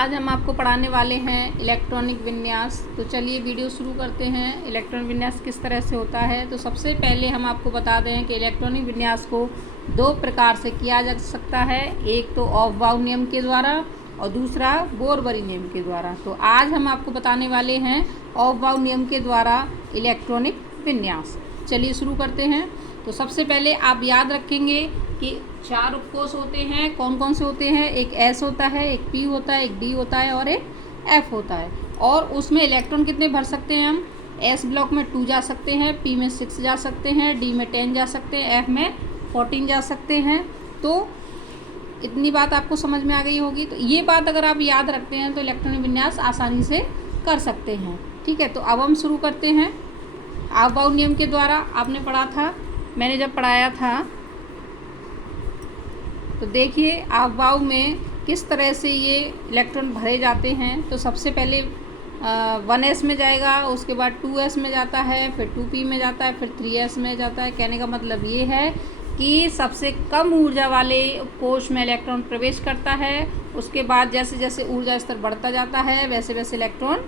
आज हम आपको पढ़ाने वाले हैं इलेक्ट्रॉनिक विन्यास। तो चलिए वीडियो शुरू करते हैं। इलेक्ट्रॉनिक विन्यास किस तरह से होता है, तो सबसे पहले हम आपको बता दें कि इलेक्ट्रॉनिक विन्यास को दो प्रकार से किया जा सकता है। एक तो ऑफ-बाउ नियम के द्वारा और दूसरा बोर-बरी नियम के द्वारा। तो आज हम आपको बताने वाले हैं ऑफ-बाउ नियम के द्वारा इलेक्ट्रॉनिक विन्यास। चलिए शुरू करते हैं। तो सबसे पहले आप याद रखेंगे कि 4 उपकोष होते हैं। कौन कौन से होते हैं? एक S होता है, एक P होता है, एक D होता है और एक F होता है। और उसमें इलेक्ट्रॉन कितने भर सकते हैं हम? S ब्लॉक में 2 जा सकते हैं, P में 6 जा सकते हैं, D में 10 जा सकते हैं, F में 14 जा सकते हैं। तो इतनी बात आपको समझ में आ गई होगी। तो ये बात अगर आप याद रखते हैं तो इलेक्ट्रॉनिक विन्यास आसानी से कर सकते हैं। ठीक है, तो अब हम शुरू करते हैं। ऑफ-बाउ नियम के द्वारा आपने पढ़ा था, मैंने जब पढ़ाया था, तो देखिए ऑफ-बाउ में किस तरह से ये इलेक्ट्रॉन भरे जाते हैं। तो सबसे पहले 1s में जाएगा, उसके बाद 2s में जाता है, फिर 2p में जाता है, फिर 3s में जाता है। कहने का मतलब ये है कि सबसे कम ऊर्जा वाले कोश में इलेक्ट्रॉन प्रवेश करता है। उसके बाद जैसे जैसे ऊर्जा स्तर बढ़ता जाता है वैसे वैसे इलेक्ट्रॉन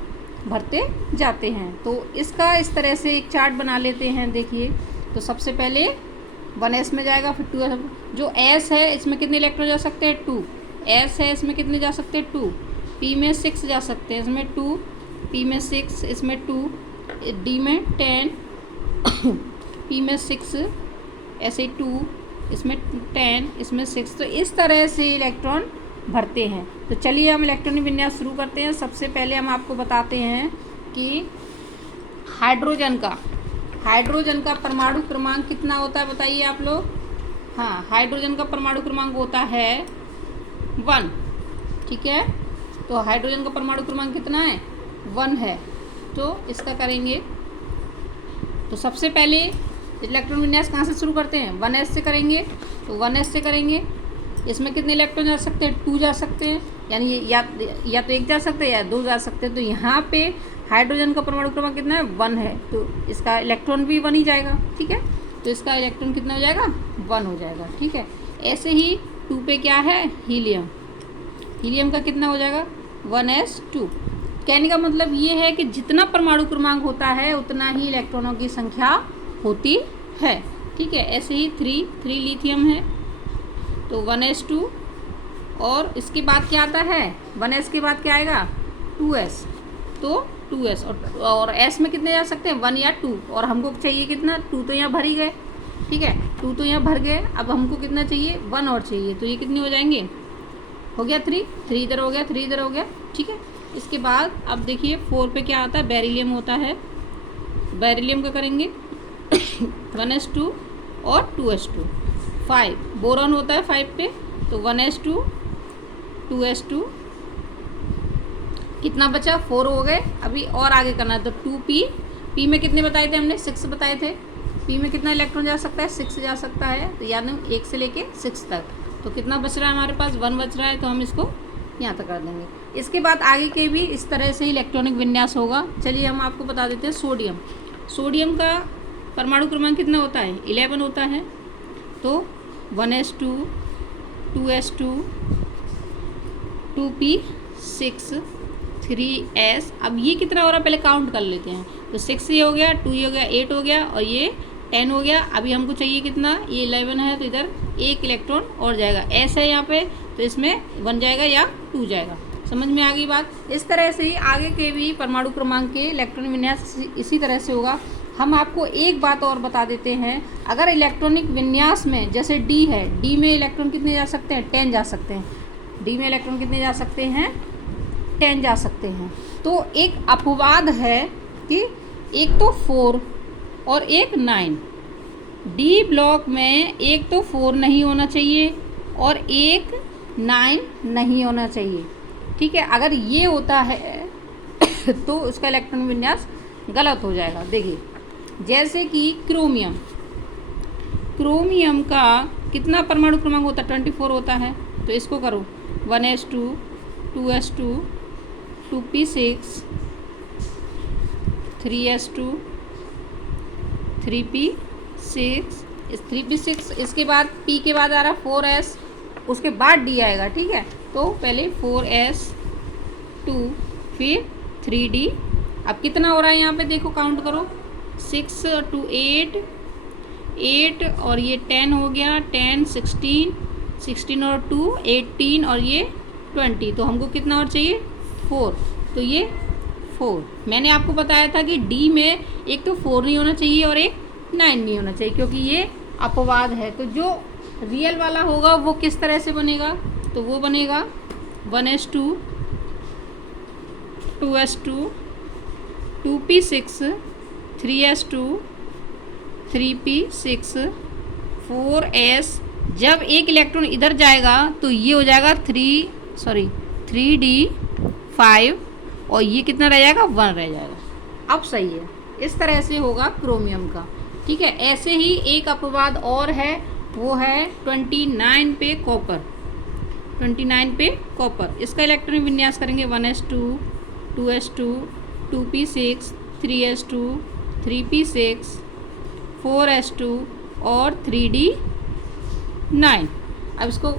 भरते जाते हैं। तो इसका इस तरह से एक चार्ट बना लेते हैं। देखिए, तो सबसे पहले 1s में जाएगा, फिर 2s। जो s है इसमें कितने इलेक्ट्रॉन जा सकते हैं? 2। s है इसमें कितने जा सकते हैं? 2। p में 6 जा सकते हैं, इसमें 2, p में 6, इसमें 2, d में 10, p में 6, ऐसे 2, इसमें 10, इसमें 6। तो इस तरह से इलेक्ट्रॉन भरते हैं। तो चलिए हम इलेक्ट्रॉनिक विन्यास शुरू करते हैं। सबसे पहले हम आपको बताते हैं कि हाइड्रोजन का परमाणु क्रमांक कितना होता है, बताइए आप लोग। हाँ, हाइड्रोजन का परमाणु क्रमांक होता है 1। ठीक है, तो हाइड्रोजन का परमाणु क्रमांक कितना है? 1 है। तो इसका करेंगे, तो सबसे पहले इलेक्ट्रॉन विन्यास कहाँ से शुरू करते हैं? 1s से करेंगे। तो 1s से करेंगे, इसमें कितने इलेक्ट्रॉन जा सकते हैं? 2 जा सकते हैं, यानी या तो 1 जा सकते हैं या 2 जा सकते हैं। तो यहाँ पे हाइड्रोजन का परमाणु क्रमांक कितना है? 1 है, तो इसका इलेक्ट्रॉन भी 1 ही जाएगा। ठीक है, तो इसका इलेक्ट्रॉन कितना हो जाएगा? 1 हो जाएगा। ठीक है, ऐसे ही 2 पे क्या है? हीलियम का कितना हो जाएगा? 1s2। कहने का मतलब ये है कि जितना परमाणु क्रमांक होता है उतना ही इलेक्ट्रॉनों की संख्या होती है। ठीक है, ऐसे ही 3 लिथियम है, तो 1s2। और इसके बाद क्या आता है? 1s के बाद क्या आएगा? 2s, तो 2s। और s में कितने जा सकते हैं? 1 या 2। और हमको चाहिए कितना? 2 तो यहाँ भर ही गए। ठीक है, 2 तो यहाँ भर गए। अब हमको कितना चाहिए? 1 और चाहिए। तो ये कितने हो जाएंगे? हो गया 3 इधर हो गया, 3 इधर हो गया। ठीक है, इसके बाद अब देखिए 4 पे क्या आता है? बेरिलियम होता है। बेरिलियम का करेंगे 1s2 और 2s2। 5 बोरॉन होता है 5 पे, तो 1s2, 2s2। कितना बचा? 4 हो गए। अभी और आगे करना है, तो 2p में कितने बताए थे हमने? 6 बताए थे। p में कितना इलेक्ट्रॉन जा सकता है? 6 जा सकता है। तो याद है 1 से लेके 6 तक। तो कितना बच रहा है हमारे पास? 1 बच रहा है, तो हम इसको यहाँ तक कर देंगे। इसके बाद आगे के भी इस तरह से इलेक्ट्रॉनिक विन्यास होगा। चलिए हम आपको बता देते हैं सोडियम का परमाणु क्रमांक कितना होता है? 11 होता है। तो 1s2, 2s2, 2p6, 3s। अब ये कितना हो रहा है पहले काउंट कर लेते हैं। तो 6 ये हो गया, 2 ये हो गया, 8 हो गया और ये 10 हो गया। अभी हमको चाहिए कितना? ये 11 है, तो इधर 1 इलेक्ट्रॉन और जाएगा। s है यहाँ पे, तो इसमें 1 जाएगा या 2 जाएगा। समझ में आ गई बात? इस तरह से ही आगे के भी परमाणु क्रमांक के इलेक्ट्रॉनिक विन्यास इसी तरह से होगा। हम आपको एक बात और बता देते हैं, अगर इलेक्ट्रॉनिक विन्यास में जैसे D है, D में इलेक्ट्रॉन कितने जा सकते हैं? 10 जा सकते हैं। D में इलेक्ट्रॉन कितने जा सकते हैं? 10 जा सकते हैं। तो एक अपवाद है कि एक तो 4 और एक 9। D ब्लॉक में एक तो 4 नहीं होना चाहिए और एक 9 नहीं होना चाहिए। ठीक है, अगर ये होता है तो उसका इलेक्ट्रॉन विन्यास गलत हो जाएगा। देखिए, जैसे कि क्रोमियम का कितना परमाणु क्रमांक होता है? 24 होता है। तो इसको करो 1s2, 2s2, 2p6, 3s2, 3p6, 3p6। इसके बाद p के बाद आ रहा 4s, उसके बाद d आएगा। ठीक है, तो पहले 4s, 2, फिर 3D। अब कितना हो रहा है यहाँ पे देखो, काउंट करो, 6 to 8 और ये 10 हो गया, 10 16 और 2 18 और ये 20। तो हमको कितना और चाहिए, 4। तो ये 4। मैंने आपको बताया था कि डी में एक तो 4 नहीं होना चाहिए और एक 9 नहीं होना चाहिए, क्योंकि ये अपवाद है। तो जो रियल वाला होगा वो किस तरह से बनेगा, तो वो बनेगा 1s2 2s2 2p6 3s2 3p6 4s। जब एक इलेक्ट्रॉन इधर जाएगा तो ये हो जाएगा 3d5 और ये कितना रह जाएगा, 1 रह जाएगा। अब सही है, इस तरह से होगा क्रोमियम का। ठीक है, ऐसे ही एक अपवाद और है, वो है 29 पे कॉपर। 29 पे कॉपर, इसका इलेक्ट्रॉनिक विन्यास करेंगे 1s2 2s2 2p6 3s2 3p6 4s2 और 3d9। अब इसको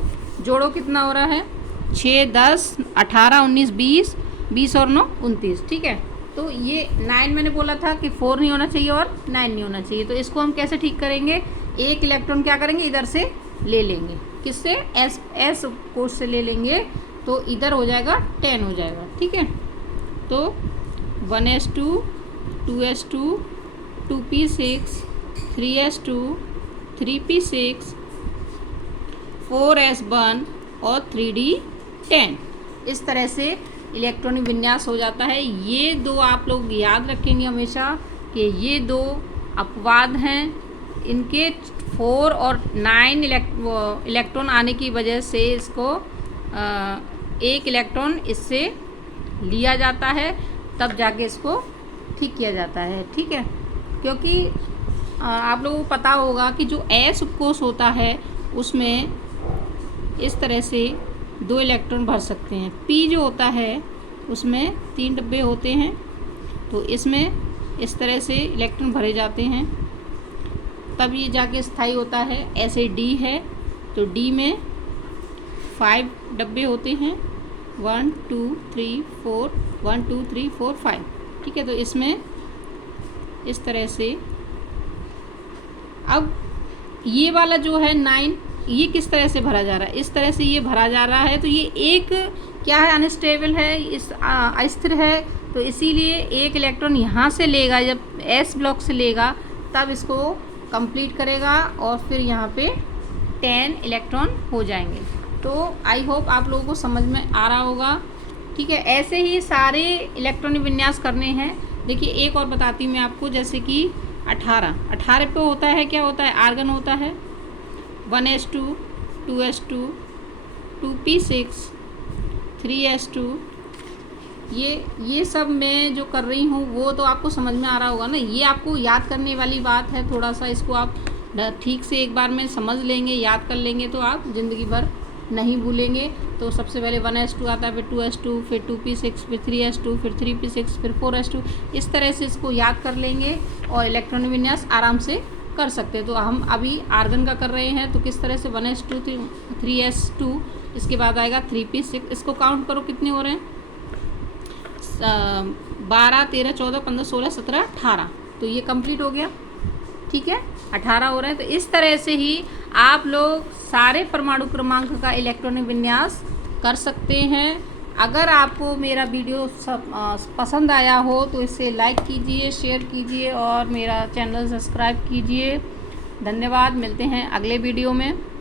जोड़ो, कितना हो रहा है, 6 10 18 19 20 और 9 29। ठीक है, तो ये 9 मैंने बोला था कि 4 नहीं होना चाहिए और 9 नहीं होना चाहिए। तो इसको हम कैसे ठीक करेंगे, एक इलेक्ट्रॉन क्या करेंगे, इधर से ले लेंगे, किससे, एस कोर्स से ले लेंगे, तो इधर हो जाएगा 10 हो जाएगा। ठीक है, तो 1s2 2s2 2p6 3s2 3p6 4s1 और 3d10। इस तरह से इलेक्ट्रॉनिक विन्यास हो जाता है। ये दो आप लोग याद रखेंगे हमेशा कि ये दो अपवाद हैं, इनके 4 और 9 इलेक्ट्रॉन आने की वजह से इसको एक इलेक्ट्रॉन इससे लिया जाता है, तब जाके इसको ठीक किया जाता है। ठीक है, क्योंकि आप लोगों को पता होगा कि जो एस उपकोष होता है उसमें इस तरह से 2 इलेक्ट्रॉन भर सकते हैं। पी जो होता है उसमें 3 डब्बे होते हैं, तो इसमें इस तरह से इलेक्ट्रॉन भरे जाते हैं, तब ये जाके स्थायी होता है। ऐसे डी है तो डी में 5 डब्बे होते हैं, 1 2 3 4 1 2 3 4 5। ठीक है, तो इसमें इस तरह से। अब ये वाला जो है 9, ये किस तरह से भरा जा रहा है, इस तरह से ये भरा जा रहा है। तो ये एक क्या है, अनस्टेबल है, इस अस्थिर है, तो इसीलिए एक इलेक्ट्रॉन यहाँ से लेगा, जब एस ब्लॉक से लेगा तब इसको कंप्लीट करेगा और फिर यहाँ पे 10 इलेक्ट्रॉन हो जाएंगे। तो आई होप आप लोगों को समझ में आ रहा होगा। ठीक है, ऐसे ही सारे इलेक्ट्रॉनिक विन्यास करने हैं। देखिए एक और बताती हूँ मैं आपको, जैसे कि 18 पे होता है, क्या होता है, आर्गन होता है, 1s2 2s2 2p6 3s2। ये सब मैं जो कर रही हूँ वो तो आपको समझ में आ रहा होगा ना। ये आपको याद करने वाली बात है, थोड़ा सा इसको आप ठीक से एक बार में समझ लेंगे, याद कर लेंगे, तो आप ज़िंदगी भर नहीं भूलेंगे। तो सबसे पहले 1s2 आता है, फिर 2s2, फिर 2p6, फिर 3s2, फिर 3p6, फिर 4s2। इस तरह से इसको याद कर लेंगे और इलेक्ट्रॉनिक विन्यास आराम से कर सकते हैं। तो हम अभी आर्गन का कर रहे हैं, तो किस तरह से 1s2 3s2, इसके बाद आएगा 3p6। इसको काउंट करो कितने हो रहे हैं, 12 13 14 15 16 17 18। तो ये कंप्लीट हो गया। ठीक है, 18 हो रहे हैं। तो इस तरह से ही आप लोग सारे परमाणु क्रमांक का इलेक्ट्रॉनिक विन्यास कर सकते हैं। अगर आपको मेरा वीडियो पसंद आया हो तो इसे लाइक कीजिए, शेयर कीजिए और मेरा चैनल सब्सक्राइब कीजिए। धन्यवाद, मिलते हैं अगले वीडियो में।